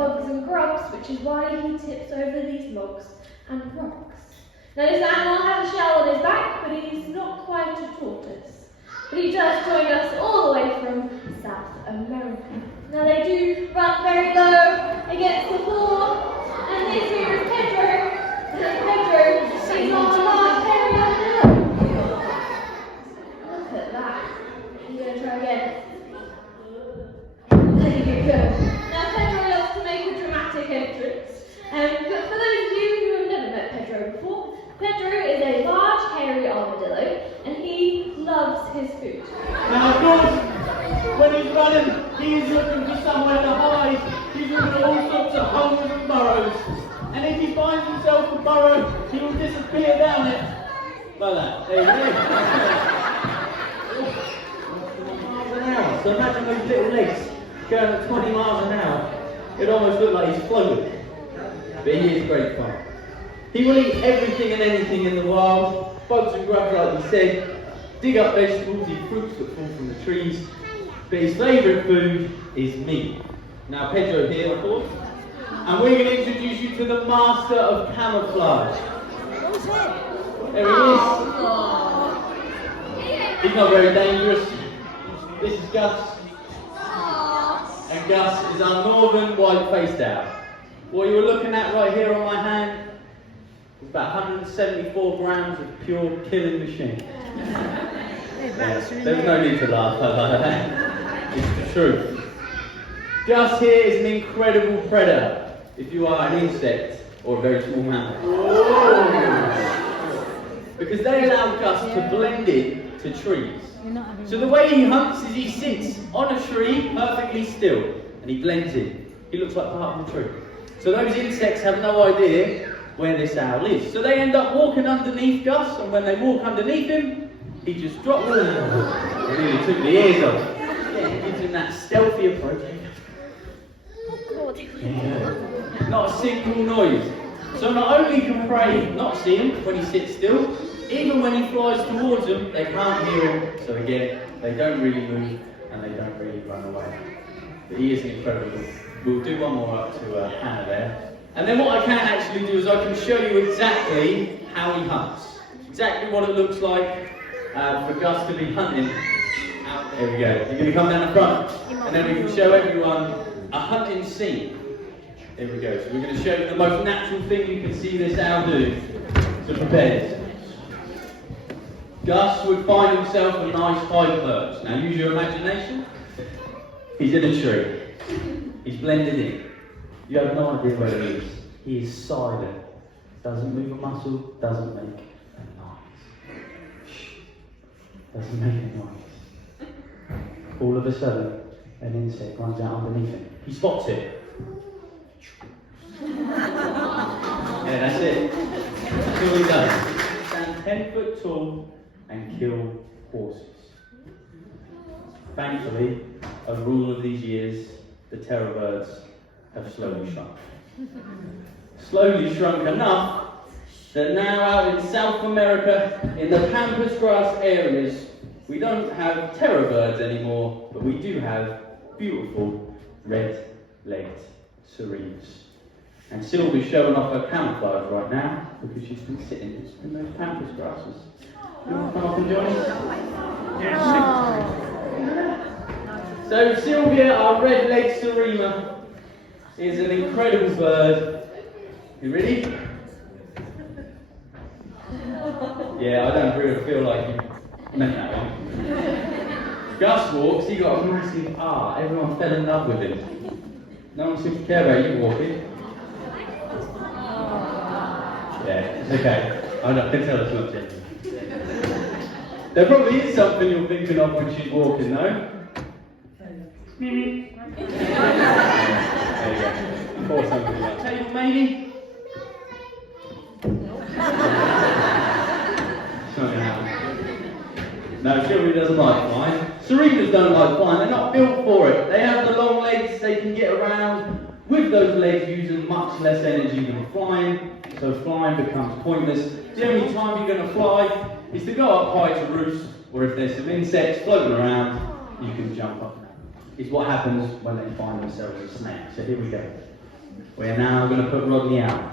of bugs and grubs, which is why he tips over these logs and rocks. Now this animal has a shell on his back, but he's not quite a tortoise. But he does join us all the way from South America. Now they do run very low against the floor, and this here is Pedro. Pedro is on a large hairy armadillo. Look at that. I'm going to try again. There you go. Now Pedro loves to make a dramatic entrance. But for those of you who have never met Pedro before, Pedro is a large hairy armadillo, and he loves his food. Now of course, when he's running, he is looking for somewhere to hide. He's looking at all sorts of holes and burrows. And if he finds himself a burrow, he will disappear down it. Like that. There you go. 20 miles an hour. So imagine those little legs going at 20 miles an hour. It almost looks like he's floating. But he is great fun. He will eat everything and anything in the wild. Bugs and grubs, like we said. Dig up vegetables, eat fruits that fall from the trees. But his favourite food is meat. Now Pedro here, of course. And we're going to introduce you to the master of camouflage. There he is. He's not very dangerous. This is Gus. And Gus is our northern white-faced owl. What you were looking at right here on my hand is about 174 grams of pure killing machine. There's no need to laugh like that. It's the truth. Gus here is an incredible predator. If you are an insect or a very small mammal. Because they allow Gus to blend in to trees. So the way he hunts is he sits on a tree perfectly still and he blends in. He looks like part of the tree. So those insects have no idea where this owl is. So they end up walking underneath Gus, and when they walk underneath him, he just drops them. He really took the ears off. Yeah, he gives him that stealthy approach. Yeah. Not a single noise. So not only can prey not see him when he sits still, even when he flies towards them, they can't hear him. So again, they don't really move and they don't really run away. But he is incredible. We'll do one more up to Hannah there. And then what I can actually do is I can show you exactly how he hunts. Exactly what it looks like for Gus to be hunting. There we go. You're going to come down the front and then we can show everyone a hunting scene. There we go. So we're going to show you the most natural thing you can see this owl do. So prepare yourselves. Gus would find himself a nice high perch. Now use your imagination. He's in a tree. He's blended in. You have no idea where he is. He is silent. Doesn't move a muscle, doesn't make a noise. Doesn't make a noise. All of a sudden, an insect runs out underneath him. He spots it. Yeah, that's it. That's all he does. Stand 10 foot tall and kill horses. Thankfully, over all of these years, the terror birds have slowly shrunk. Slowly shrunk enough that now out in South America, in the pampas grass areas, we don't have terror birds anymore, but we do have beautiful red-legged syringes. And Sylvie's showing off her camouflage right now because she's been sitting in those pampas grasses. You want to come up and join us? Yes. So Sylvia, our red-legged Surima, is an incredible bird. You ready? Yeah, I don't really feel like you meant that one. Gus walks, he got a massive R. Everyone fell in love with him. No one seems to care about you walking. Yeah, it's okay. I can tell it's not genuine. There probably is something you're thinking of when she's walking, though. There you go. Or something like table, maybe? It's not going to happen. No, Sylvia doesn't like flying. Syringas don't like flying. They're not built for it. They have the long legs. They can get around with those legs using much less energy than flying. So flying becomes pointless. The only time you're going to fly is to go up high to roost, or if there's some insects floating around, you can jump up. It's what happens when they find themselves a snake. So here we go. We're now going to put Rodney out.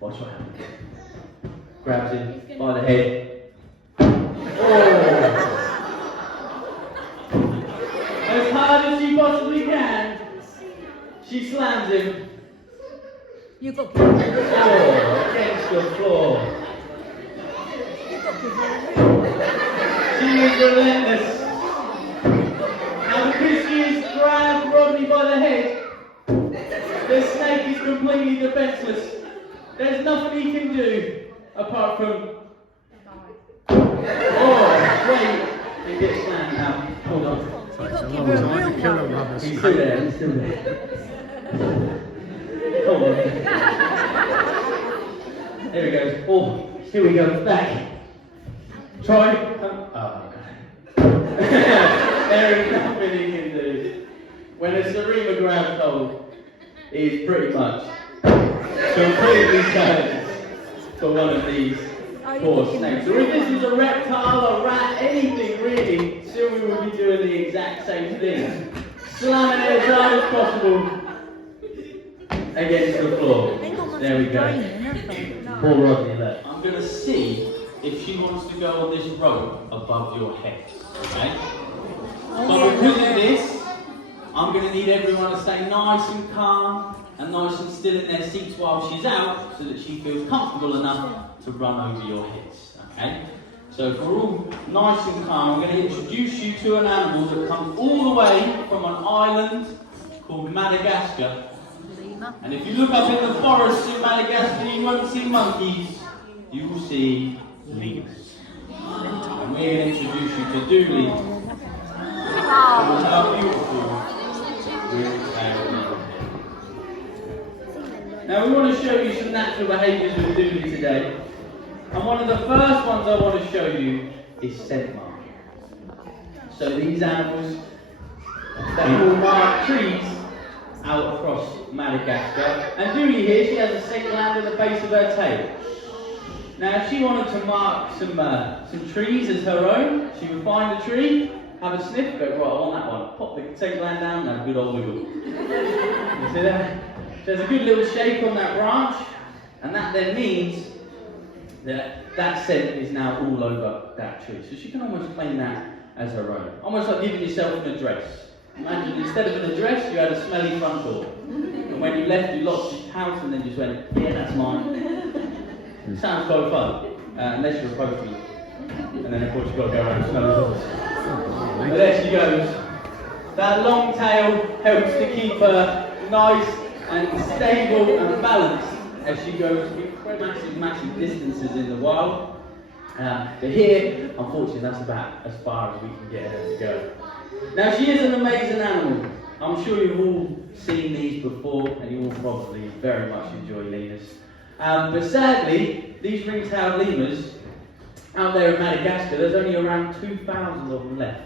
Watch what happens. Grabs him by the head. Oh! As hard as she possibly can, she slams him. You got Oh, against the floor. She is relentless. Now because she has grabbed Rodney by the head, the snake is completely defenseless. There's nothing he can do apart from... Oh, wait. He gets slammed now. Hold on. He's still there, he's still there. Hold on. There he goes. Oh, here we go. Back. Try. Oh, there is nothing he can do. When a Sarima grabs hold, he is pretty much completely challenged for one of these poor snakes. Or if this was a reptile, a rat, anything really, Sylvia would be doing the exact same thing. Slamming it as hard as possible against the floor. There we go. Poor Rodney there. I'm going to see if she wants to go on this rope above your head. Okay? But because of this, I'm going to need everyone to stay nice and calm and nice and still in their seats while she's out so that she feels comfortable enough to run over your heads. Okay? So if we're all nice and calm, I'm going to introduce you to an animal that comes all the way from an island called Madagascar. And if you look up in the forests in Madagascar, you won't see monkeys, you will see lemurs. And we're going to introduce you to Dooley. How beautiful we'll Now we want to show you some natural behaviours with Dooley today. And one of the first ones I want to show you is scent marking. So these animals, they will mark trees out across Madagascar. And Dooley here, she has a scent gland at the base of her tail. Now if she wanted to mark some trees as her own, she would find a tree, have a sniff, go, right, I want that one. Pop the scent gland down, and have a good old wiggle. You see that? There's a good little shake on that branch, and that then means that that scent is now all over that tree. So she can almost claim that as her own. Almost like giving yourself an address. Imagine instead of an address, you had a smelly front door. And when you left, you locked your house and then just went, yeah, that's mine. Sounds quite fun, unless you're a postman. And then of course you've got to go around smelling doors. But there she goes. That long tail helps to keep her nice and stable and balanced as she goes massive distances in the wild. But here, unfortunately, that's about as far as we can get her to go. Now, she is an amazing animal. I'm sure you've all seen these before, and you all probably very much enjoy lemurs. But sadly, these ring-tailed lemurs out there in Madagascar, there's only around 2,000 of them left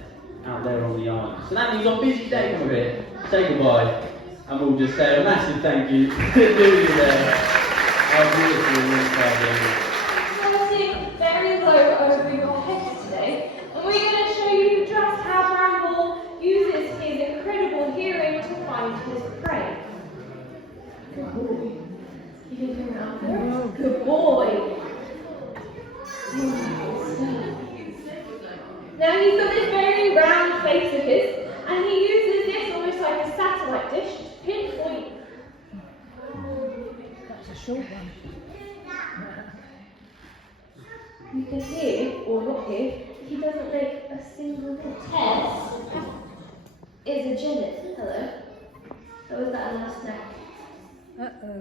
out there on the island. So that means on busy day, come over here, say goodbye, and we'll just say a massive thank you to Dooley there. Our beautiful ring-tailed lemur. Floating very low over your head today, and we're going to show you just how Bramble uses his incredible hearing to find his prey. Good boy. You can come around for it. Good boy. Now he's got this very round face of his, and he uses this almost like a satellite dish to pinpoint. That's a short one. You can hear, or not hear, he doesn't make a single test. Is a genet. Hello. Or was that a nice snack?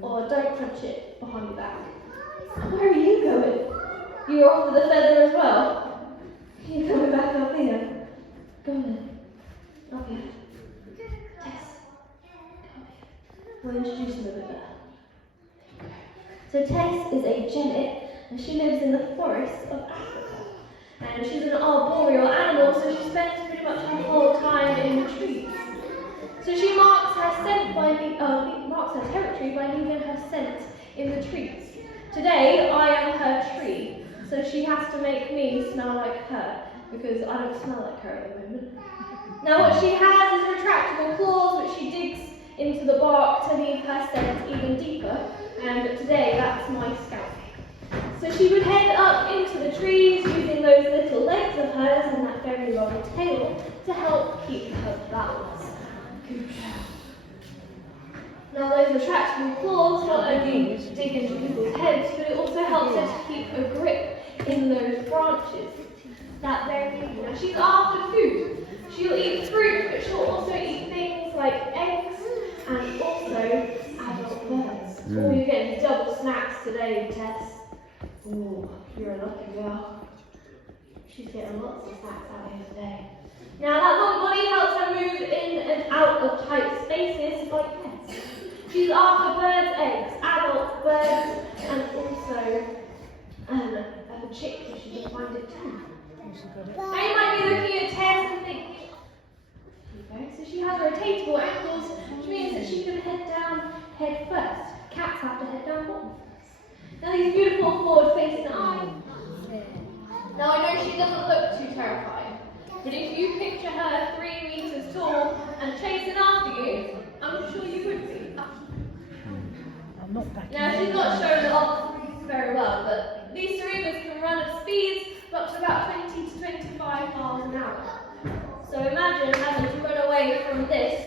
Or don't crunch it behind your back. Where are you going? You're off with the feather as well. You're coming back up here. Go on then. Up here. Tess. Come here. We'll introduce him a bit better. So Tess is a genet, and she lives in the forests of Africa. And she's an arboreal animal, so she spends pretty much her whole time in the trees. So she marks her scent by marks her territory by leaving her scent in the trees. Today I am her tree, so she has to make me smell like her because I don't smell like her at the moment. Now what she has is retractable claws which she digs into the bark to leave her scent deeper, and today that's my scalp. So she would head up into the trees using those little legs of hers and that very long tail to help keep her balance. Now those retractable claws not only dig into people's heads, but it also helps her to keep a grip in those branches. That very, now she's after food. She'll eat fruit, but she'll also eat things like eggs and also adult birds. Oh, you're getting double snacks today, Tess. Oh, you're a lucky girl. She's getting lots of snacks out here today. Now that long body helps her move in and out of tight spaces like this. She's after birds' eggs, adult birds, and also a chick if she can find it too. Now you might be looking at Tess and think, there you go. So she has rotatable ankles, which means that she can head down head first. Cats have to head down bottom first. Now these beautiful forward-facing eyes. Now I know she doesn't look too terrified, but if you picture her 3 meters tall and chasing after you, I'm sure you would be. I'm not back. Now she's not showing it off very well, but these cerebras can run at speeds of up to about 20 to 25 miles an hour. So imagine having to run away from this